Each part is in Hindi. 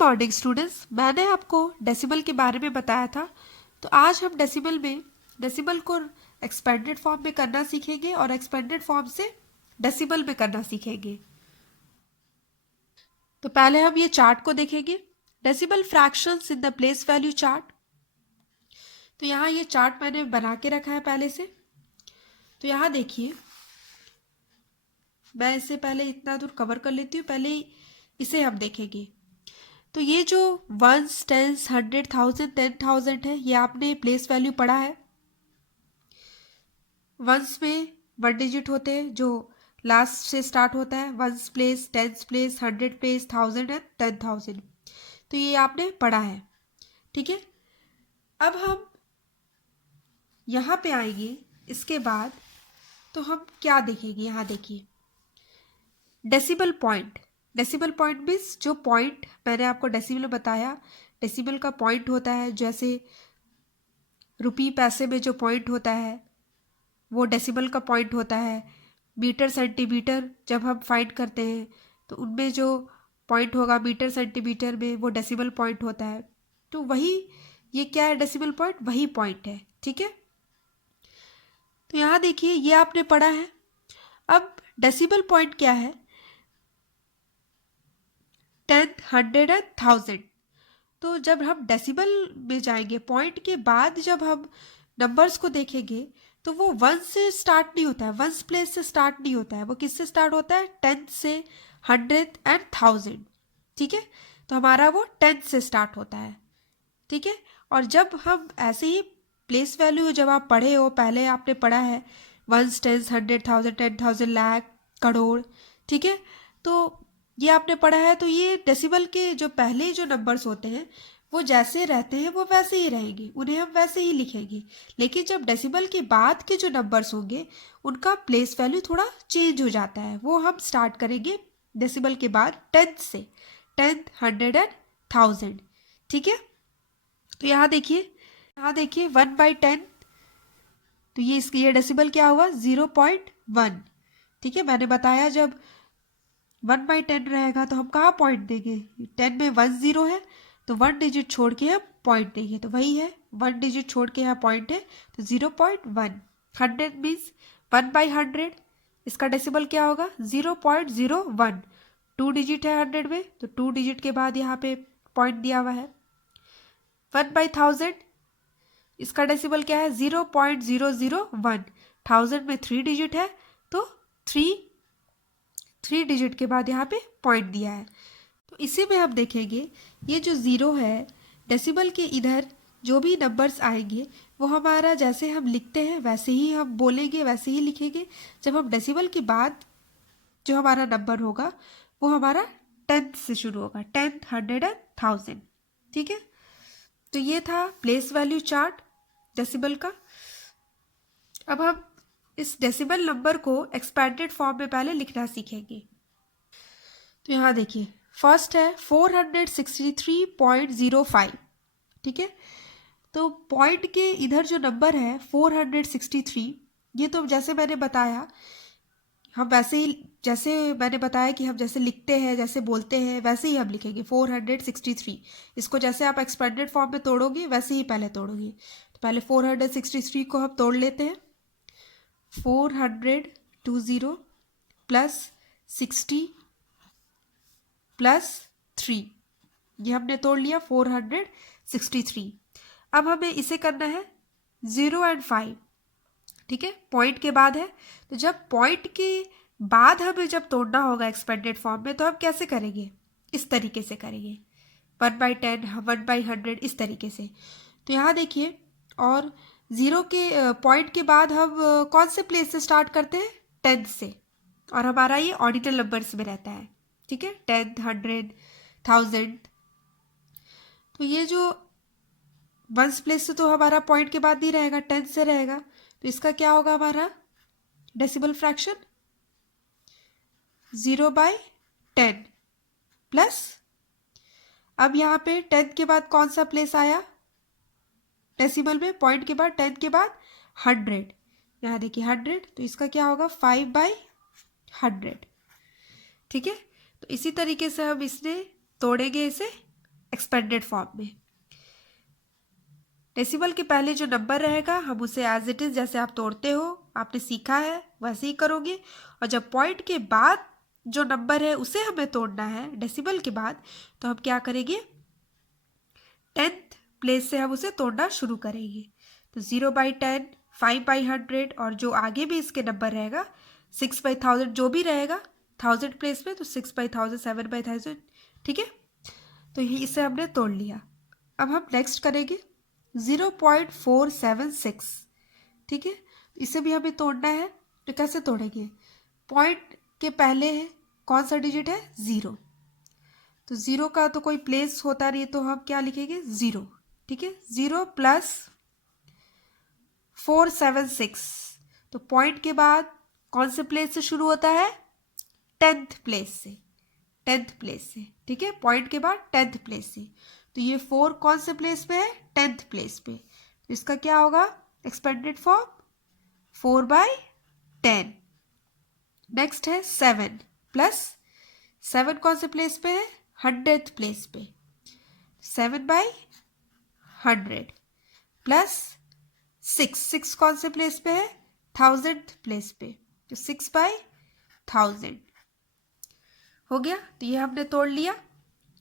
मॉर्निंग स्टूडेंट्स, मैंने आपको डेसिमल के बारे में बताया था। तो आज हम डेसिमल को एक्सपेंडेड फॉर्म में करना सीखेंगे और एक्सपेंडेड फॉर्म से डेसिमल में करना सीखेंगे। तो पहले हम ये चार्ट को देखेंगे, decimal fractions in the place value chart. तो यहाँ ये चार्ट मैंने बना के रखा है पहले से। तो यहाँ देखिए, मैं इसे पहले इतना दूर कवर कर लेती हूँ, पहले इसे हम देखेंगे। तो ये जो वंस, टेंस, 100, 1000, 10,000 है, ये आपने प्लेस वैल्यू पढ़ा है। वंस में 1 डिजिट होते हैं जो लास्ट से स्टार्ट होता है, ones place, tens place, 100 place, 1000 and 10,000। तो ये आपने पढ़ा है, ठीक है। अब हम यहाँ पे आएंगे, इसके बाद तो हम क्या देखेंगे, यहाँ देखिए decimal point. Decimal point means जो पॉइंट मैंने आपको डेसिमल बताया, डेसिमल का पॉइंट होता है, जैसे रुपी पैसे में जो पॉइंट होता है वो डेसिमल का पॉइंट होता है। मीटर सेंटीमीटर जब हम फाइंड करते हैं तो उनमें जो पॉइंट होगा मीटर सेंटीमीटर में, वो डेसिमल पॉइंट होता है। तो वही ये क्या है, डेसिमल पॉइंट वही पॉइंट है, ठीक है। तो यहाँ देखिए, ये आपने पढ़ा है। अब डेसिमल पॉइंट क्या है, 10, 100 एंड 1000। तो जब हम डेसिमल में जाएंगे, पॉइंट के बाद जब हम नंबर्स को देखेंगे तो वो 1 से स्टार्ट नहीं होता है, 1 प्लेस से स्टार्ट नहीं होता है, वो किससे स्टार्ट होता है, 10 से, 100 एंड 1000, ठीक है। तो हमारा वो 10 से स्टार्ट होता है, ठीक है। और जब हम ऐसे ही प्लेस वैल्यू जब आप पढ़े हो, पहले आपने पढ़ा है 1, 10, 100, 1000, 10,000, लाख, करोड़, ठीक है। तो ये आपने पढ़ा है। तो ये डेसिमल के जो पहले जो नंबर्स होते हैं वो जैसे रहते हैं वो वैसे ही रहेंगे, उन्हें हम वैसे ही लिखेंगे। लेकिन जब डेसिमल के बाद के जो नंबर्स होंगे उनका प्लेस वैल्यू थोड़ा चेंज हो जाता है। वो हम स्टार्ट करेंगे डेसिमल के बाद 10 से, 10, 100 एंड 1000, ठीक है। तो यहाँ देखिए 1/10। तो ये डेसिमल क्या हुआ, 0.1, ठीक है। मैंने बताया जब 1/10 रहेगा तो हम कहाँ पॉइंट देंगे, 10 में 1 0 है तो 1 डिजिट छोड़ के हम पॉइंट देंगे, तो वही है 1 डिजिट छोड़ के यहाँ पॉइंट है, तो 0.1। 100 मीन्स 1/100, इसका डेसिमल क्या होगा, 0.01। 2 डिजिट है 100 में, तो 2 डिजिट के बाद यहाँ पे पॉइंट दिया हुआ है। 1/1000, इसका डेसिमल क्या है, 0.001। 1000 में 3 डिजिट है तो 3 डिजिट के बाद यहाँ पे पॉइंट दिया है। तो इसी में हम देखेंगे, ये जो 0 है, डेसिमल के इधर जो भी नंबर्स आएंगे वो हमारा जैसे हम लिखते हैं वैसे ही हम बोलेंगे, वैसे ही लिखेंगे। जब हम डेसिमल के बाद जो हमारा नंबर होगा वो हमारा 10 से शुरू होगा, 10, 100 एंड 1000, ठीक है। तो ये था प्लेस वैल्यू चार्ट डेसिमल का। अब हम इस डेसिमल नंबर को एक्सपेंडेड फॉर्म में पहले लिखना सीखेंगे। तो यहाँ देखिए, फर्स्ट है 463.05, ठीक है। तो पॉइंट के इधर जो नंबर है 463, ये तो जैसे मैंने बताया हम वैसे ही, जैसे मैंने बताया कि हम जैसे लिखते हैं, जैसे बोलते हैं वैसे ही हम लिखेंगे 463। इसको जैसे आप एक्सपेंडेड फॉर्म में तोड़ोगे वैसे ही पहले तोड़ोगे। तो पहले 463 को हम तोड़ लेते हैं। 420 प्लस 60 प्लस 3, ये हमने तोड़ लिया 463। अब हमें इसे करना है 0 एंड 5, ठीक है। पॉइंट के बाद है, तो जब पॉइंट के बाद हमें जब तोड़ना होगा एक्सपेंडेड फॉर्म में तो हम कैसे करेंगे, इस तरीके से करेंगे, 1/10, 1/100, इस तरीके से। तो यहाँ देखिए, और 0 के पॉइंट के बाद हम कौन से प्लेस से स्टार्ट करते हैं, 10 से, और हमारा ये ऑर्डिनल नंबर्स में रहता है, ठीक है, 10, 100, 1000। तो ये जो 1 प्लेस से तो हमारा पॉइंट के बाद नहीं रहेगा, 10 से रहेगा। तो इसका क्या होगा, हमारा डेसिमल फ्रैक्शन 0/10 प्लस, अब यहाँ पे 10 के बाद कौन सा प्लेस आया डेसिमल में, पॉइंट के बाद 10 के बाद 100, यहाँ देखिए 100, तो इसका क्या होगा 5/100, ठीक है। तो इसी तरीके से हम इसने तोड़ेंगे इसे एक्सपेंडेड फॉर्म में। डेसिबल के पहले जो नंबर रहेगा हम उसे एज इट इज जैसे आप तोड़ते हो आपने सीखा है वैसे ही करोगे, और जब पॉइंट के बाद जो नंबर है उसे हमें तोड़ना है डेसिबल के बाद, तो हम क्या करेंगे 10th प्लेस से हम उसे तोड़ना शुरू करेंगे। तो 0/10, 5/100 और जो आगे भी इसके नंबर रहेगा 6/1000 जो भी रहेगा 1000 प्लेस में, तो 6/1000, 7/1000, ठीक है। तो ये इसे हमने तोड़ लिया। अब हम नेक्स्ट करेंगे 0.476, ठीक है। इसे भी हमें तोड़ना है, तो कैसे तोड़ेंगे, पॉइंट के पहले है कौन सा डिजिट है 0, तो 0 का तो कोई प्लेस होता नहीं, तो हम क्या लिखेंगे 0, ठीक है। 0 + 476, तो पॉइंट के बाद कौन से प्लेस से शुरू होता है 10th प्लेस से, 10th प्लेस से, ठीक है। पॉइंट के बाद 10th प्लेस से, तो ये 4 कौन से प्लेस पे है 10th प्लेस पे, तो इसका क्या होगा एक्सपेंडेड फॉर्म 4/10। नेक्स्ट है 7 + 7 कौन से प्लेस पे है 100th प्लेस पे, 7/100 + 6 कौन से प्लेस पे है 1000th प्लेस पे, तो 6/1000 हो गया। तो ये हमने तोड़ लिया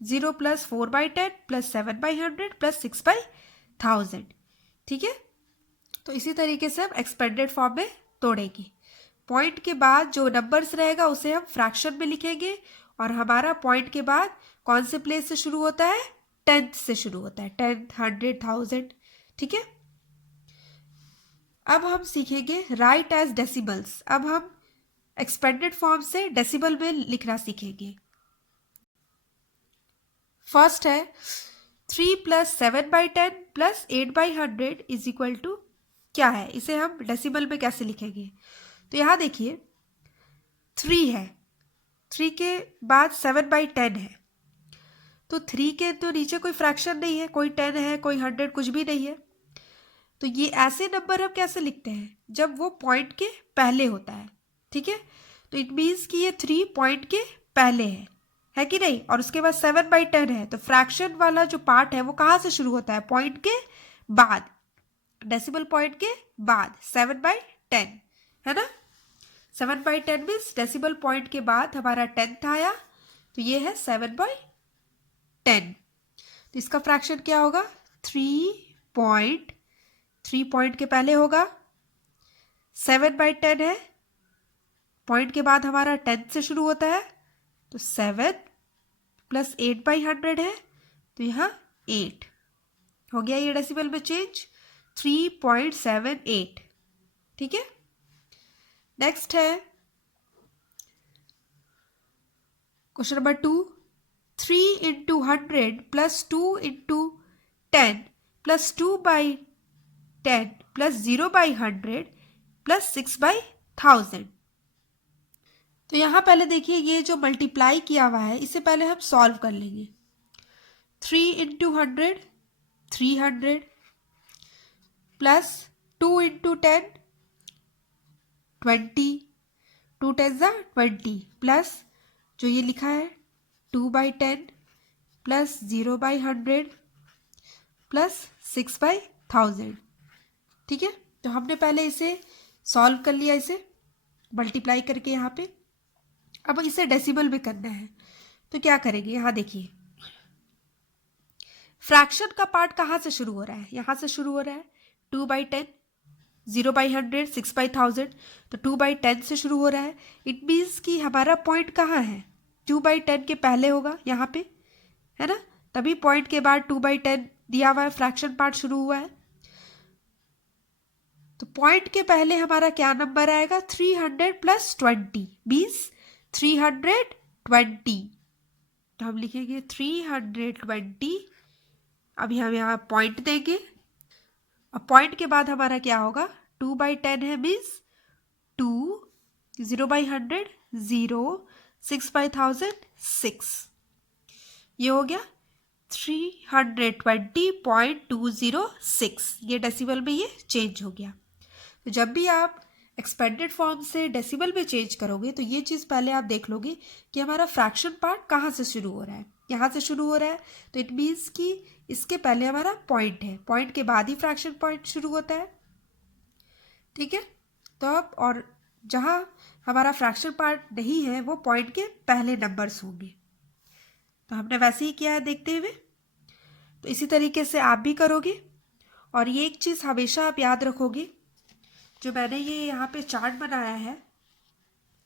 0 + 4/10 + 7/100 + 6/1000, ठीक है। तो इसी तरीके से हम एक्सपेंडेड फॉर्म में तोड़ेंगे। पॉइंट के बाद जो नंबर्स रहेगा उसे हम फ्रैक्शन में लिखेंगे, और हमारा पॉइंट के बाद कौन से प्लेस से शुरू होता है 10th से शुरू होता है, 10th, 100, 1000, ठीक है। अब हम सीखेंगे राइट एज डेसिबल्स। अब हम एक्सपेंडेड फॉर्म से डेसिबल में लिखना सीखेंगे। फर्स्ट है 3 + 7/10 + 8/100 = क्या है, इसे हम डेसिबल में कैसे लिखेंगे। तो यहाँ देखिए 3 है, 3 के बाद 7/10 है, तो 3 के तो नीचे कोई फ्रैक्शन नहीं है, कोई 10 है कोई 100 कुछ भी नहीं है। तो ये ऐसे नंबर हम कैसे लिखते हैं जब वो पॉइंट के पहले होता है, ठीक है। तो इट मीन्स कि ये 3 पॉइंट के पहले है कि नहीं, और उसके बाद 7/10 है, तो फ्रैक्शन वाला जो पार्ट है वो कहाँ से शुरू होता है पॉइंट के बाद, डेसिबल पॉइंट के बाद 7/10 है ना। 7/10 मीन्स डेसिबल पॉइंट के बाद हमारा 10th आया, तो ये है 7/10। तो इसका फ्रैक्शन क्या होगा 3 पॉइंट के पहले होगा, 7/10 है, पॉइंट के बाद हमारा 10th से शुरू होता है, तो 7 + 8/100 है, तो यहाँ 8 हो गया, ये डेसिबल में चेंज 3.78, ठीक है। नेक्स्ट है क्वेश्चन नंबर 2, 3 × 100 + 2 × 10 + 2/10 + 0/100 + 6/1000। तो यहाँ पहले देखिए ये जो मल्टीप्लाई किया हुआ है इसे पहले हम सॉल्व कर लेंगे। 3 × 100 300 + 2 × 10 20, 2 10 20 प्लस जो ये लिखा है 2/10 + 0/100 + 6/1000, ठीक है। तो हमने पहले इसे सॉल्व कर लिया, इसे मल्टीप्लाई करके यहाँ पे। अब इसे डेसिबल में करना है, तो क्या करेंगे, यहाँ देखिए फ्रैक्शन का पार्ट कहाँ से शुरू हो रहा है, यहाँ से शुरू हो रहा है 2/10, 0/100, 6/1000, तो 2/10 से शुरू हो रहा है। इट मीन्स कि हमारा पॉइंट कहाँ है 2/10 के पहले होगा यहाँ पे, है ना, तभी पॉइंट के बाद 2/10 दिया हुआ है, फ्रैक्शन पार्ट शुरू हुआ है। तो पॉइंट के पहले हमारा क्या नंबर आएगा 300 + 20 मीन्स 320, तो हम लिखेंगे 320। अभी हम यहाँ पॉइंट देंगे, अब पॉइंट के बाद हमारा क्या होगा 2/10 है मीन्स 2, 0/100 0, 6/1000 6, ये हो गया 320.206, ये डेसिबल में ये चेंज हो गया। तो जब भी आप एक्सपेंडेड फॉर्म से डेसिमल में चेंज करोगे तो ये चीज़ पहले आप देख लोगे कि हमारा फ्रैक्शन पार्ट कहाँ से शुरू हो रहा है। यहाँ से शुरू हो रहा है तो इट मीन्स कि इसके पहले हमारा पॉइंट है, पॉइंट के बाद ही फ्रैक्शन पॉइंट शुरू होता है। ठीक है, तो अब और जहाँ हमारा फ्रैक्शन पार्ट नहीं है वो पॉइंट के पहले नंबर्स होंगे। तो हमने वैसे ही किया है देखते हुए। तो इसी तरीके से आप भी करोगे। और ये एक चीज़ हमेशा आप याद रखोगे, जो मैंने ये यहाँ पे चार्ट बनाया है,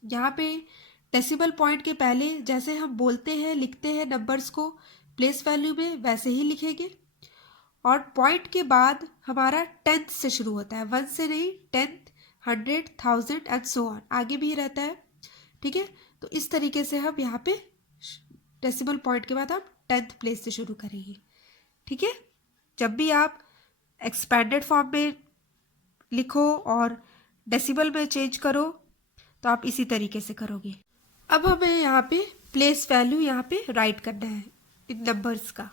यहाँ पे डेसिमल पॉइंट के पहले जैसे हम बोलते हैं लिखते हैं नंबर्स को प्लेस वैल्यू में, वैसे ही लिखेंगे। और पॉइंट के बाद हमारा टेंथ से शुरू होता है, 1 से नहीं, 10th, 100, 1000 एंड सो ऑन, आगे भी रहता है। ठीक है, तो इस तरीके से हम यहाँ पे डेसिमल पॉइंट के बाद हम 10th प्लेस से शुरू करेंगे। ठीक है, जब भी आप एक्सपेंडेड फॉर्म में लिखो और डेसिमल में चेंज करो तो आप इसी तरीके से करोगे। अब हमें यहाँ पे प्लेस वैल्यू यहाँ पे राइट करना है इन नंबर्स का।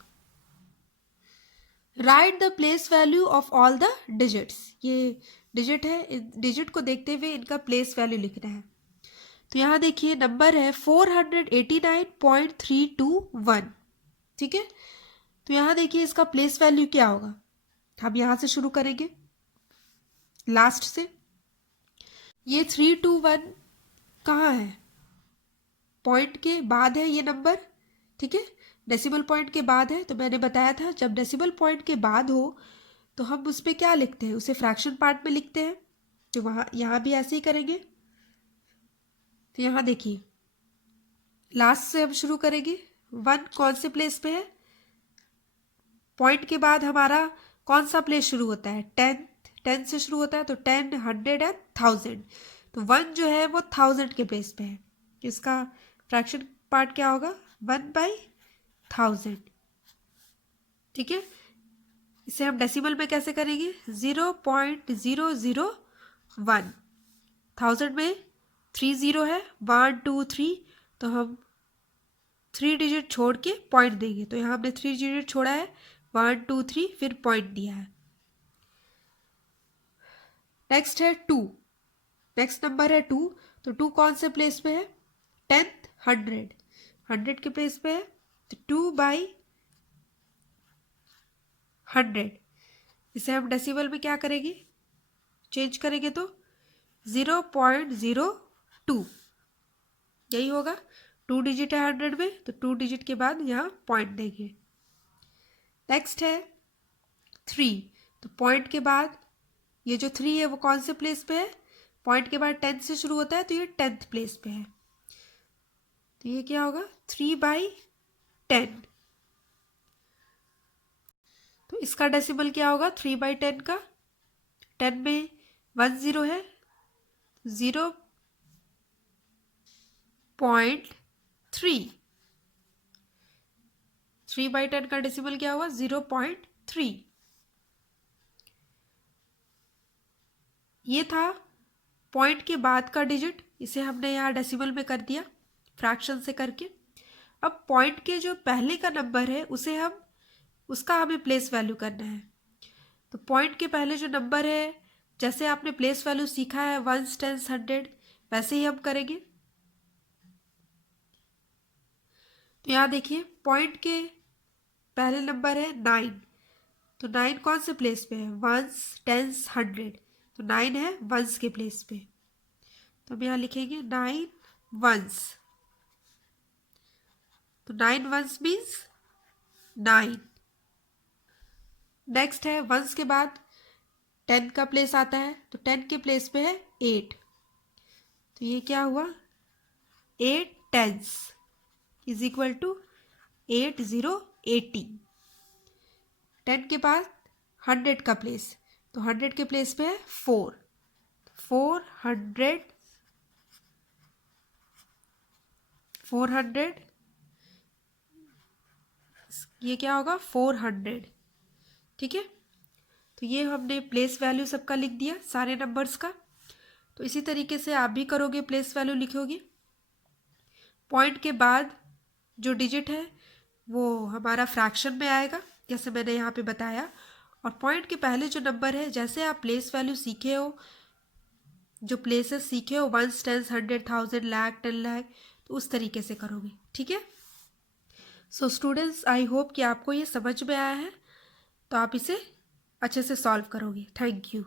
Right the place value of all the digits, ये डिजिट है, इन डिजिट को देखते हुए इनका प्लेस वैल्यू लिखना है। तो यहाँ देखिए नंबर है 489.321। ठीक है, तो यहाँ देखिए इसका प्लेस वैल्यू क्या होगा। हम यहाँ से शुरू करेंगे लास्ट से। ये 321 कहाँ है, पॉइंट के बाद है ये नंबर। ठीक है, डेसिमल पॉइंट के बाद है। तो मैंने बताया था जब डेसिमल पॉइंट के बाद हो तो हम उस पर क्या लिखते हैं, उसे फ्रैक्शन पार्ट में लिखते हैं। तो वहाँ यहाँ भी ऐसे ही करेंगे। तो यहाँ देखिए लास्ट से हम शुरू करेंगे। 1 कौन से प्लेस पे है, पॉइंट के बाद हमारा कौन सा प्लेस शुरू होता है, 10 से शुरू होता है। तो 10, 100 एंड 1000। तो 1 जो है वो 1000 के प्लेस पे है। इसका फ्रैक्शन पार्ट क्या होगा, 1/1000। ठीक है, इसे हम डेसिमल में कैसे करेंगे, 0.001। 1000 में 3 0 है, 1 2 3, तो हम 3 डिजिट छोड़ के पॉइंट देंगे। तो यहाँ हमने 3 डिजिट छोड़ा है, 1 2 3, फिर पॉइंट दिया है। नेक्स्ट है 2, नेक्स्ट नंबर है 2। तो 2 कौन से प्लेस पे है, 10th, 100 के प्लेस पे है। तो 2/100, इसे हम डेसिमल में क्या करेंगे, चेंज करेंगे तो 0.02 यही होगा। 2 डिजिट है 100 में, तो 2 डिजिट के बाद यहाँ पॉइंट देंगे। नेक्स्ट है 3। तो पॉइंट के बाद ये जो 3 है वो कौन से प्लेस पे है, पॉइंट के बाद 10 से शुरू होता है, तो ये 10th प्लेस पे है। तो ये क्या होगा, 3/10। तो इसका डेसिमल क्या होगा, 3/10 का। 10 में 1 0 है, 0.3। 3/10 का डेसिमल क्या होगा, 0.3। ये था पॉइंट के बाद का डिजिट, इसे हमने यहाँ डेसिमल में कर दिया फ्रैक्शन से करके। अब पॉइंट के जो पहले का नंबर है उसे हम उसका हमें प्लेस वैल्यू करना है। तो पॉइंट के पहले जो नंबर है, जैसे आपने प्लेस वैल्यू सीखा है 1s, 10s, 100, वैसे ही हम करेंगे। तो यहाँ देखिए पॉइंट के पहले नंबर है 9। तो 9 कौन से प्लेस पे है, 1s, 10s, 100। तो 9 है 1s के प्लेस पे। तो हम यहाँ लिखेंगे 9 1s। तो 9 1s मीन्स 9। नेक्स्ट है 1s के बाद 10 का प्लेस आता है, तो 10 के प्लेस पे है 8। तो ये क्या हुआ, 8 10s इज इक्वल टू 8 0 80। 10 के बाद 100 का प्लेस, तो 100 के प्लेस पे है 4। 400 ये क्या होगा, 400। ठीक है, तो ये हमने प्लेस वैल्यू सबका लिख दिया, सारे नंबर्स का। तो इसी तरीके से आप भी करोगे, प्लेस वैल्यू लिखोगे। पॉइंट के बाद जो डिजिट है वो हमारा फ्रैक्शन में आएगा, जैसे मैंने यहाँ पे बताया। और पॉइंट के पहले जो नंबर है, जैसे आप प्लेस वैल्यू सीखे हो जो प्लेसेस सीखे हो, 1, 10, 100, 1000, लाख, 10 लाख, तो उस तरीके से करोगे। ठीक है। सो स्टूडेंट्स, आई होप कि आपको ये समझ में आया है, तो आप इसे अच्छे से सॉल्व करोगे। Thank you.